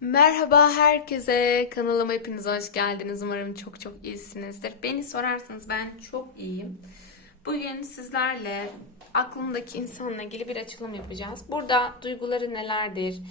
Merhaba herkese. Kanalıma hepiniz hoş geldiniz. Umarım çok çok iyisinizdir. Beni sorarsanız ben çok iyiyim. Bugün sizlerle aklımdaki insanla ilgili bir açılım yapacağız. Burada duyguları nelerdir?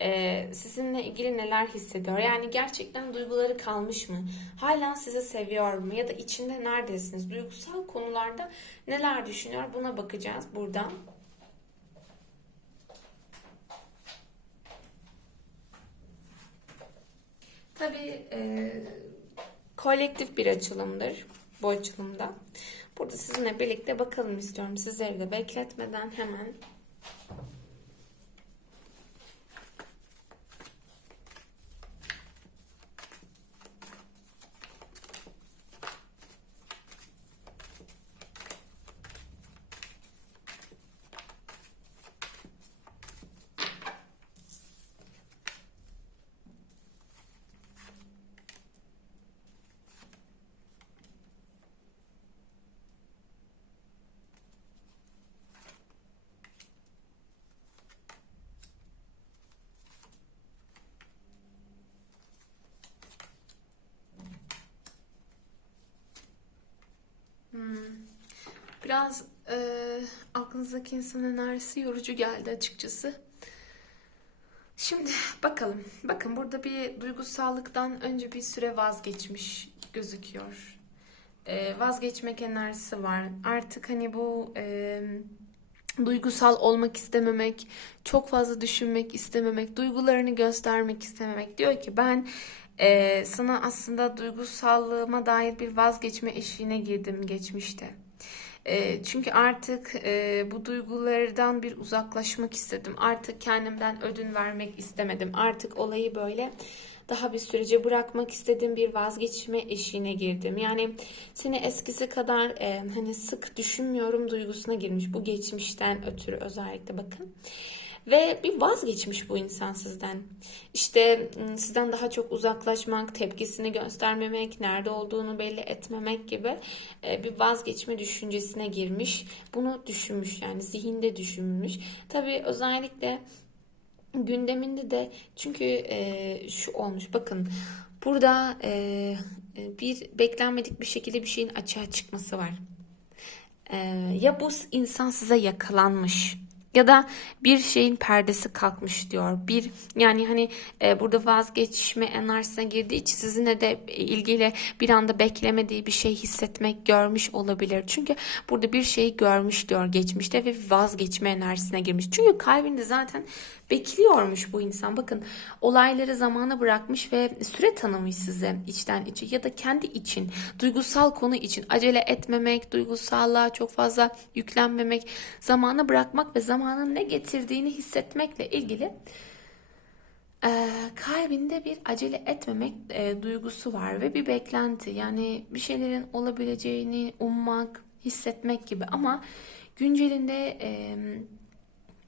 Ee, sizinle ilgili neler hissediyor? Yani gerçekten duyguları kalmış mı? Hala sizi seviyor mu? Ya da içinde neredesiniz? Duygusal konularda neler düşünüyor? Buna bakacağız buradan. Tabii e, kolektif bir açılımdır bu açılımda. Burada sizinle birlikte bakalım istiyorum. Sizleri de bekletmeden hemen biraz e, aklınızdaki insan enerjisi yorucu geldi açıkçası. Şimdi bakalım. Bakın burada bir duygusallıktan önce bir süre vazgeçmiş gözüküyor. E, vazgeçmek enerjisi var. Artık hani bu e, duygusal olmak istememek, çok fazla düşünmek istememek, duygularını göstermek istememek. Diyor ki ben e, sana aslında duygusallığıma dair bir vazgeçme eşiğine girdim geçmişte. E, çünkü artık e, bu duygulardan bir uzaklaşmak istedim. Artık kendimden ödün vermek istemedim. Artık olayı böyle daha bir sürece bırakmak istedim. Bir vazgeçme eşiğine girdim. Yani seni eskisi kadar e, hani sık düşünmüyorum duygusuna girmiş. Bu geçmişten ötürü özellikle bakın. Ve bir vazgeçmiş bu insan sizden. İşte ım, sizden daha çok uzaklaşmak, tepkisini göstermemek, nerede olduğunu belli etmemek gibi e, bir vazgeçme düşüncesine girmiş. Bunu düşünmüş yani zihinde düşünmüş. Tabii özellikle gündeminde de çünkü e, şu olmuş bakın burada e, bir beklenmedik bir şekilde bir şeyin açığa çıkması var. Ya bu insan size yakalanmış ya da bir şeyin perdesi kalkmış diyor. Bir yani hani e, burada vazgeçme enerjisine girdiği için sizinle de ilgili bir anda beklemediği bir şey hissetmek, görmüş olabilir. Çünkü burada bir şeyi görmüş diyor geçmişte ve vazgeçme enerjisine girmiş. Çünkü kalbinde zaten bekliyormuş bu insan. Bakın olayları zamana bırakmış ve süre tanımış size içten içe ya da kendi için, duygusal konu için acele etmemek, duygusallığa çok fazla yüklenmemek, zamana bırakmak ve zamanın ne getirdiğini hissetmekle ilgili e, kalbinde bir acele etmemek e, duygusu var ve bir beklenti. Yani bir şeylerin olabileceğini ummak, hissetmek gibi ama güncelinde e,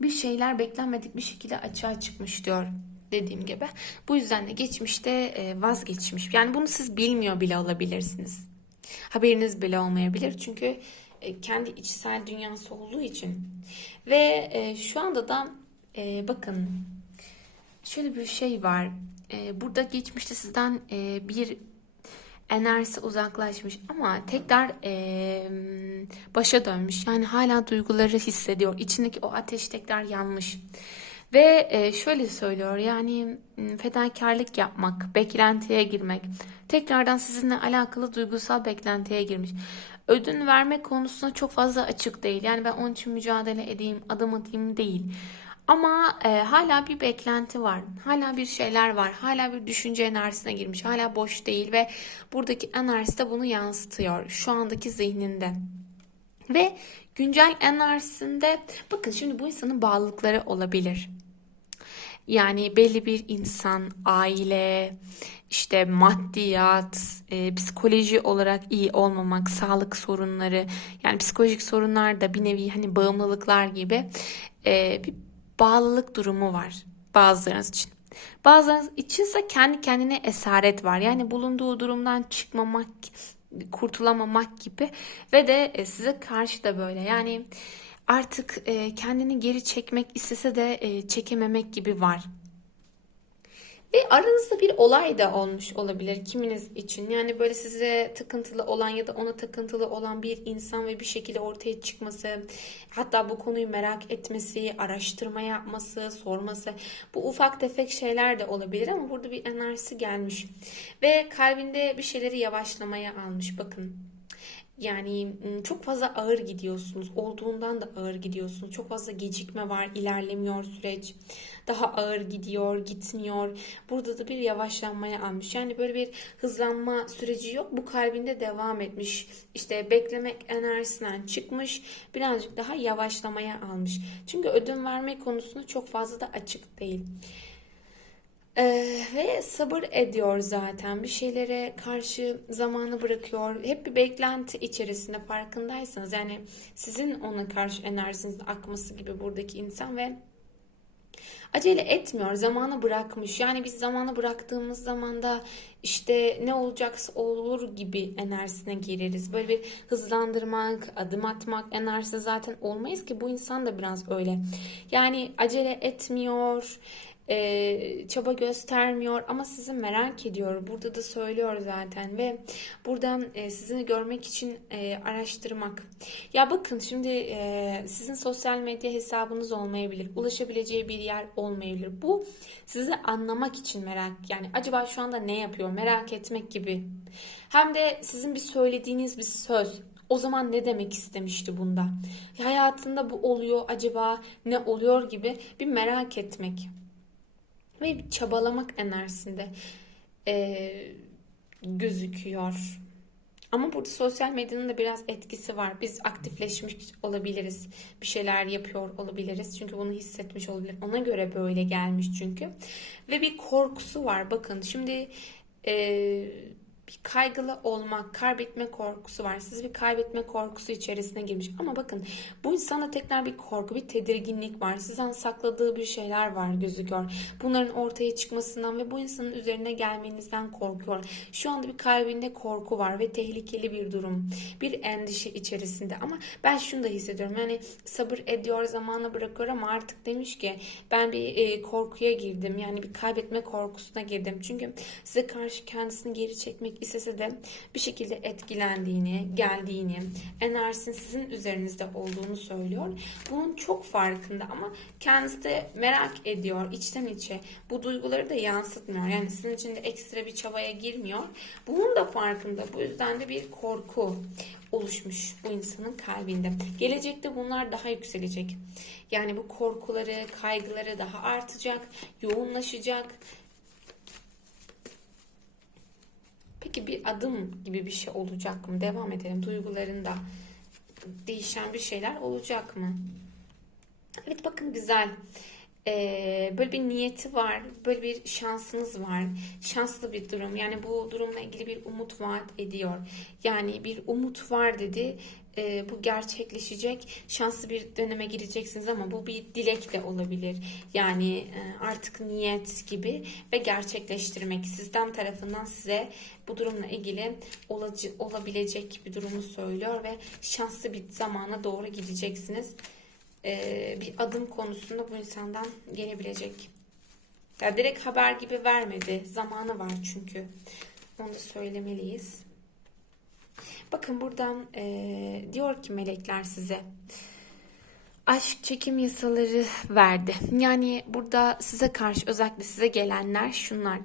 bir şeyler beklenmedik bir şekilde açığa çıkmış diyor dediğim gibi. Bu yüzden de geçmişte e, vazgeçmiş. Yani bunu siz bilmiyor bile olabilirsiniz. Haberiniz bile olmayabilir. Çünkü e, kendi içsel dünyası olduğu için. Ve e, şu anda da bakın şöyle bir şey var. Burada geçmişte sizden bir enerjisi uzaklaşmış ama tekrar e, başa dönmüş. Yani hala duyguları hissediyor. İçindeki o ateş tekrar yanmış. Ve e, şöyle söylüyor yani fedakarlık yapmak, beklentiye girmek, tekrardan sizinle alakalı duygusal beklentiye girmiş. Ödün verme konusunda çok fazla açık değil. Yani ben onun için mücadele edeyim, adım atayım değil. Ama e, hala bir beklenti var. Hala bir şeyler var. Hala bir düşünce enerjisine girmiş. Hala boş değil ve buradaki enerjisi de bunu yansıtıyor. Şu andaki zihninde. Ve güncel enerjisinde bakın şimdi bu insanın bağlılıkları olabilir. Yani belli bir insan, aile, işte maddiyat, e, psikoloji olarak iyi olmamak, sağlık sorunları, yani psikolojik sorunlar da bir nevi hani bağımlılıklar gibi e, bir bağlılık durumu var bazılarınız için. Bazılarınız içinse kendi kendine esaret var. Yani bulunduğu durumdan çıkmamak, kurtulamamak gibi ve de e, size karşı da böyle. Yani artık e, kendini geri çekmek istese de e, çekememek gibi var. Ve aranızda bir olay da olmuş olabilir kiminiz için. Yani böyle size takıntılı olan ya da ona takıntılı olan bir insan ve bir şekilde ortaya çıkması, hatta bu konuyu merak etmesi, araştırma yapması, sorması. Bu ufak tefek şeyler de olabilir ama burada bir enerjisi gelmiş. Ve kalbinde bir şeyleri yavaşlamaya almış. Bakın yani çok fazla ağır gidiyorsunuz. Olduğundan da ağır gidiyorsunuz. Çok fazla gecikme var. ilerlemiyor süreç. Daha ağır gidiyor, gitmiyor. Burada da bir yavaşlanmaya almış. Yani böyle bir hızlanma süreci yok. Bu kalbinde devam etmiş. İşte beklemek enerjisinden çıkmış. Birazcık daha yavaşlamaya almış. Çünkü ödün verme konusunda çok fazla da açık değil. Ee, ve sabır ediyor zaten. Bir şeylere karşı zamanı bırakıyor. Hep bir beklenti içerisinde farkındaysanız. Yani sizin ona karşı enerjinizin akması gibi buradaki insan ve acele etmiyor. Zamanı bırakmış. Yani biz zamanı bıraktığımız zaman da işte ne olacaksa olur gibi enerjisine gireriz. Böyle bir hızlandırmak, adım atmak enerjisi zaten olmayız ki bu insan da biraz öyle. Yani acele etmiyor e, çaba göstermiyor ama sizi merak ediyor. Burada da söylüyor zaten ve buradan e, sizi görmek için e, araştırmak. Ya bakın şimdi e, sizin sosyal medya hesabınız olmayabilir. Ulaşabileceği bir yer olmayabilir. Bu sizi anlamak için merak yani acaba şu anda ne yapıyor merak etmek gibi. Hem de sizin bir söylediğiniz bir söz. O zaman ne demek istemişti bunda? Hayatında bu oluyor acaba ne oluyor gibi bir merak etmek ve çabalamak enerjisinde e, gözüküyor. Ama burada sosyal medyanın da biraz etkisi var. Biz aktifleşmiş olabiliriz. Bir şeyler yapıyor olabiliriz. Çünkü bunu hissetmiş olabilir. Ona göre böyle gelmiş çünkü. Ve bir korkusu var. Bakın şimdi e, bir kaygılı olmak, kaybetme korkusu var. Siz bir kaybetme korkusu içerisine girmiş. Ama bakın bu insanda tekrar bir korku, bir tedirginlik var. Sizden sakladığı bir şeyler var gözüküyor. Bunların ortaya çıkmasından ve bu insanın üzerine gelmenizden korkuyor. Şu anda bir kalbinde korku var ve tehlikeli bir durum. Bir endişe içerisinde. Ama ben şunu da hissediyorum. Yani sabır ediyor, zamanla bırakıyor ama artık demiş ki ben bir e, korkuya girdim. Yani bir kaybetme korkusuna girdim. Çünkü size karşı kendisini geri çekmek istese de bir şekilde etkilendiğini, geldiğini, enerjisinin sizin üzerinizde olduğunu söylüyor. Bunun çok farkında ama kendisi de merak ediyor içten içe. Bu duyguları da yansıtmıyor. Yani sizin için de ekstra bir çabaya girmiyor. Bunun da farkında. Bu yüzden de bir korku oluşmuş bu insanın kalbinde. Gelecekte bunlar daha yükselecek. Yani bu korkuları, kaygıları daha artacak, yoğunlaşacak Peki bir adım gibi bir şey olacak mı? Devam edelim. Duygularında değişen bir şeyler olacak mı? Evet bakın güzel. Ee, böyle bir niyeti var, böyle bir şansınız var, şanslı bir durum. Yani bu durumla ilgili bir umut vaat ediyor. Yani bir umut var dedi, e, bu gerçekleşecek, şanslı bir döneme gireceksiniz ama bu bir dilek de olabilir. Yani e, artık niyet gibi ve gerçekleştirmek sizden tarafından size bu durumla ilgili olacı, olabilecek bir durumu söylüyor ve şanslı bir zamana doğru gideceksiniz e, bir adım konusunda bu insandan gelebilecek. Ya direkt haber gibi vermedi. Zamanı var çünkü. Onu da söylemeliyiz. Bakın buradan e, diyor ki melekler size aşk çekim yasaları verdi. Yani burada size karşı özellikle size gelenler şunlar.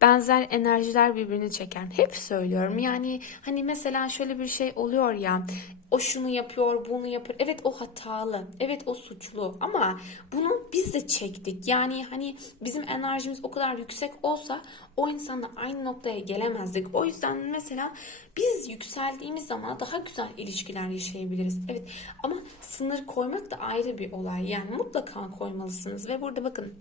Benzer enerjiler birbirini çeker. Hep söylüyorum. Yani hani mesela şöyle bir şey oluyor ya. O şunu yapıyor, bunu yapıyor. Evet o hatalı. Evet o suçlu. Ama bunu biz de çektik. Yani hani bizim enerjimiz o kadar yüksek olsa o insanla aynı noktaya gelemezdik. O yüzden mesela biz yükseldiğimiz zaman daha güzel ilişkiler yaşayabiliriz. Evet ama sınır koymak da ayrı bir olay. Yani mutlaka koymalısınız. Ve burada bakın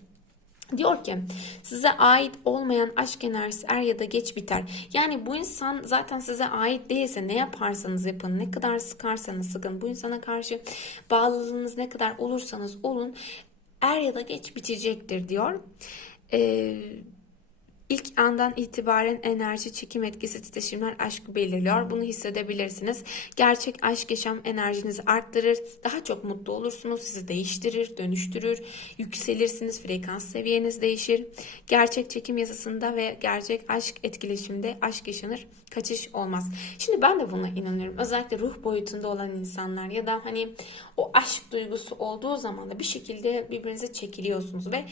Diyor ki size ait olmayan aşk enerjisi er ya da geç biter. Yani bu insan zaten size ait değilse ne yaparsanız yapın, ne kadar sıkarsanız sıkın, bu insana karşı bağlılığınız ne kadar olursanız olun er ya da geç bitecektir diyor. Ee, İlk andan itibaren enerji, çekim etkisi, titreşimler aşkı belirliyor. Bunu hissedebilirsiniz. Gerçek aşk yaşam enerjinizi arttırır. Daha çok mutlu olursunuz. Sizi değiştirir, dönüştürür. Yükselirsiniz. Frekans seviyeniz değişir. Gerçek çekim yasasında ve gerçek aşk etkileşimde aşk yaşanır. Kaçış olmaz. Şimdi ben de buna inanıyorum. Özellikle ruh boyutunda olan insanlar ya da hani o aşk duygusu olduğu zaman da bir şekilde birbirinize çekiliyorsunuz ve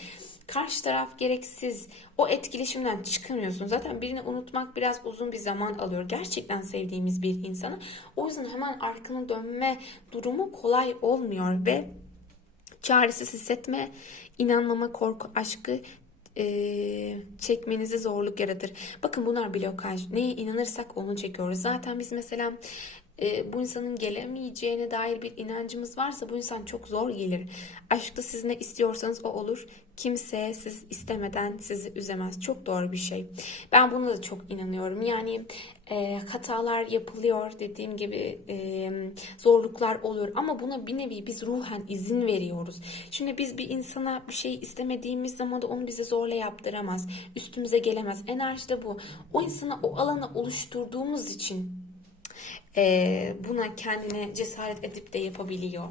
karşı taraf gereksiz o etkileşimden çıkamıyorsun. Zaten birini unutmak biraz uzun bir zaman alıyor. Gerçekten sevdiğimiz bir insanı. O yüzden hemen arkana dönme durumu kolay olmuyor ve çaresiz hissetme, inanmama, korku, aşkı e, çekmenizi zorluk yaratır. Bakın bunlar blokaj. Neye inanırsak onu çekiyoruz. Zaten biz mesela e, bu insanın gelemeyeceğine dair bir inancımız varsa bu insan çok zor gelir. Aşkta siz ne istiyorsanız o olur. Kimse siz istemeden sizi üzemez. Çok doğru bir şey. Ben buna da çok inanıyorum. Yani e, hatalar yapılıyor dediğim gibi e, zorluklar oluyor ama buna bir nevi biz ruhen izin veriyoruz. Şimdi biz bir insana bir şey istemediğimiz zaman da onu bize zorla yaptıramaz. Üstümüze gelemez. Enerji de bu. O insana o alanı oluşturduğumuz için e, buna kendine cesaret edip de yapabiliyor.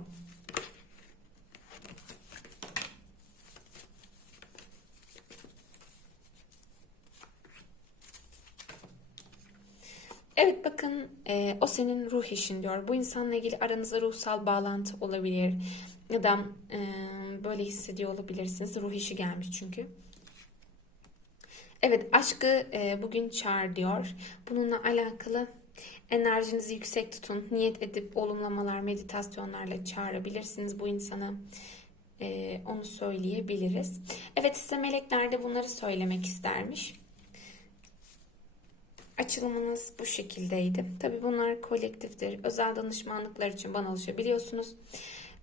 Evet bakın e, o senin ruh işin diyor. Bu insanla ilgili aranızda ruhsal bağlantı olabilir. Ya da e, böyle hissediyor olabilirsiniz. Ruh işi gelmiş çünkü. Evet aşkı e, bugün çağır diyor. Bununla alakalı enerjinizi yüksek tutun. Niyet edip olumlamalar, meditasyonlarla çağırabilirsiniz bu insanı. E, onu söyleyebiliriz. Evet size melekler de bunları söylemek istermiş. Açılımınız bu şekildeydi. Tabi bunlar kolektiftir. Özel danışmanlıklar için bana ulaşabiliyorsunuz.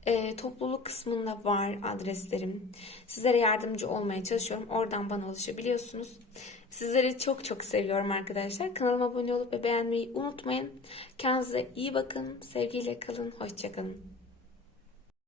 E, topluluk kısmında var adreslerim. Sizlere yardımcı olmaya çalışıyorum. Oradan bana ulaşabiliyorsunuz. Sizleri çok çok seviyorum arkadaşlar. Kanalıma abone olup ve beğenmeyi unutmayın. Kendinize iyi bakın. Sevgiyle kalın. Hoşçakalın.